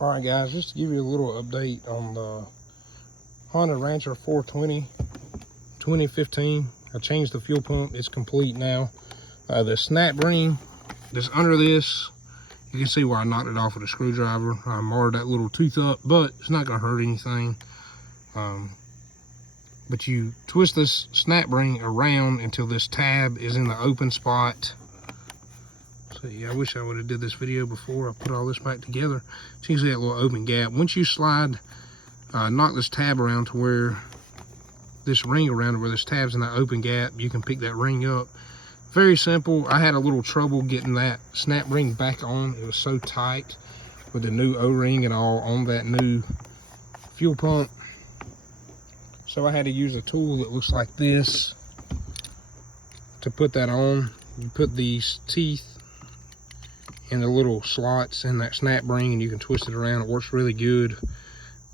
Alright guys, just to give you a little update on the Honda Rancher 420 2015. I changed the fuel pump, it's complete now. The snap ring that's under this, you can see where I knocked it off with a screwdriver. I marred that little tooth up, but it's not gonna hurt anything. But you twist this snap ring around until this tab is in the open spot. See, I wish I would have did this video before I put all this back together. So you can see that little open gap. Once you slide, knock this tab around to where this ring around where this tab's in that open gap, you can pick that ring up. Very simple. I had a little trouble getting that snap ring back on. It was so tight with the new O-ring and all on that new fuel pump. So I had to use a tool that looks like this to put that on. You put these teeth in the little slots in that snap ring and you can twist it around. It works really good.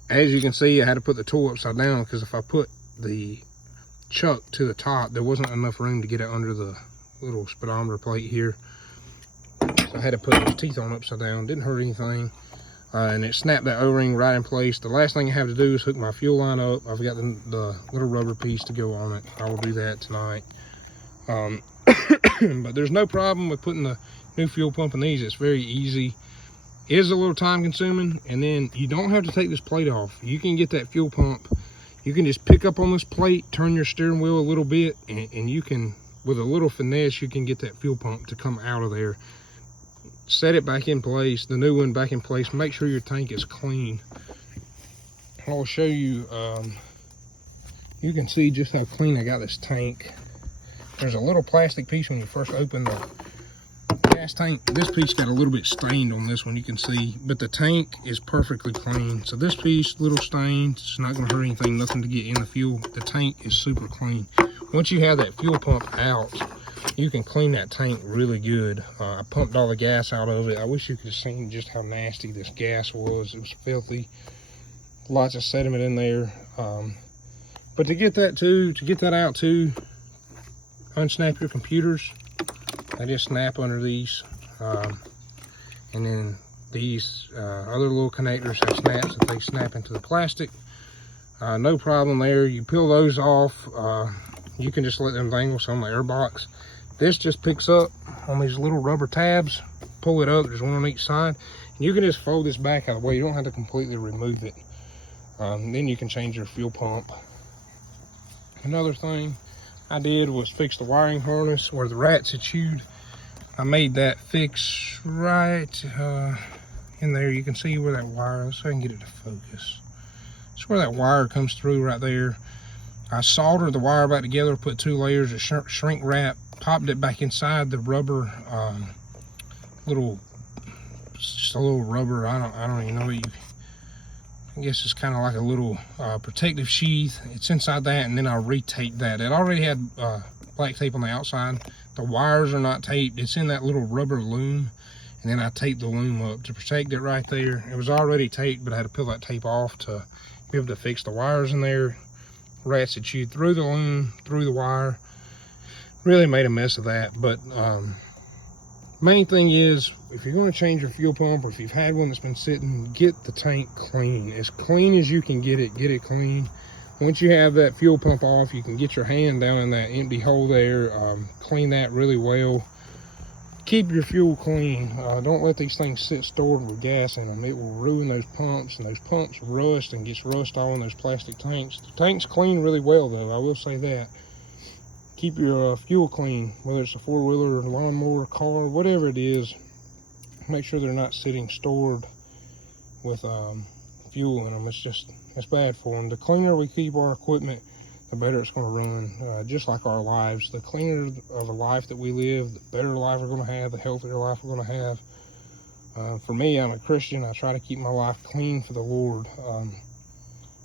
As you can see, I had to put the tool upside down because if I put the chuck to the top, there wasn't enough room to get it under the little speedometer plate here. So I had to put those teeth on upside down. Didn't hurt anything. And it snapped that O-ring right in place. The last thing I have to do is hook my fuel line up. I've got the little rubber piece to go on it. I will do that tonight. But there's no problem with putting the new fuel pump in these. It's very easy. It is a little time consuming, and then you don't have to take this plate off. You can get that fuel pump. You can just pick up on this plate, turn your steering wheel a little bit, and you can, with a little finesse, you can get that fuel pump to come out of there. Set it back in place, the new one back in place. Make sure your tank is clean. I'll show you, you can see just how clean I got this tank. There's a little plastic piece when you first open the gas tank. This piece got a little bit stained on this one, you can see, but the tank is perfectly clean. So this piece, little stains, it's not gonna hurt anything, nothing to get in the fuel. The tank is super clean. Once you have that fuel pump out, you can clean that tank really good. I pumped all the gas out of it. I wish you could have seen just how nasty this gas was. It was filthy, lots of sediment in there. But to get that out too, unsnap your computers. I just snap under these, and then these other little connectors have snaps that they snap into the plastic. No problem there. You peel those off. You can just let them dangle on the air box. This just picks up on these little rubber tabs. Pull it up. There's one on each side. And you can just fold this back out of the way. You don't have to completely remove it. Then you can change your fuel pump. Another thing I did was fix the wiring harness where the rats had chewed. I made that fix right in there. You can see where that wire, let's see if I can get it to focus. It's where that wire comes through right there. I soldered the wire back together, put 2 layers of shrink wrap, popped it back inside the rubber, just a little rubber, I don't even know what I guess it's kind of like a little protective sheath. It's inside that, and then I retaped that. It already had black tape on the outside. The wires are not taped. It's in that little rubber loom, and then I taped the loom up to protect it right there. It was already taped, but I had to peel that tape off to be able to fix the wires in there. Rats had chewed through the loom, through the wire. Really made a mess of that. But main thing is, if you're going to change your fuel pump, or if you've had one that's been sitting, get the tank clean. As clean as you can get it clean. Once you have that fuel pump off, you can get your hand down in that empty hole there, clean that really well. Keep your fuel clean. Don't let these things sit stored with gas in them. It will ruin those pumps, and those pumps rust and gets rust all in those plastic tanks. The tanks clean really well though, I will say that. Keep your fuel clean, whether it's a 4-wheeler, lawnmower, car, whatever it is. Make sure they're not sitting stored with fuel in them. It's bad for them. The cleaner we keep our equipment, the better it's going to run. Just like our lives, the cleaner of a life that we live, the better life we're going to have, the healthier life we're going to have. For me, I'm a Christian. I try to keep my life clean for the Lord.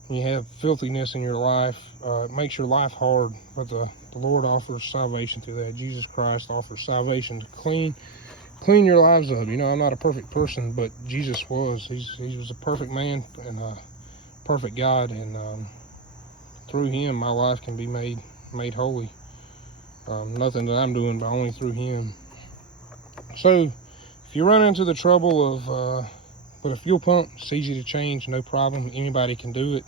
When you have filthiness in your life, it makes your life hard, but the Lord offers salvation through that. Jesus Christ offers salvation to clean your lives up. You know, I'm not a perfect person, but Jesus was. He was a perfect man and a perfect God, and through him my life can be made holy. Nothing that I'm doing, but only through him. So if you run into the trouble of But a fuel pump, it's easy to change, no problem. Anybody can do it.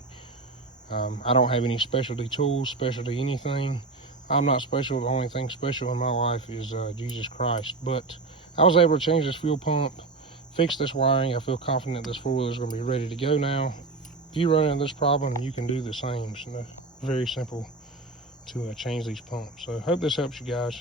I don't have any specialty tools, specialty anything. I'm not special. The only thing special in my life is Jesus Christ. But I was able to change this fuel pump, fix this wiring. I feel confident this four-wheeler is going to be ready to go now. If you run into this problem, you can do the same. So very simple to change these pumps. So hope this helps you guys.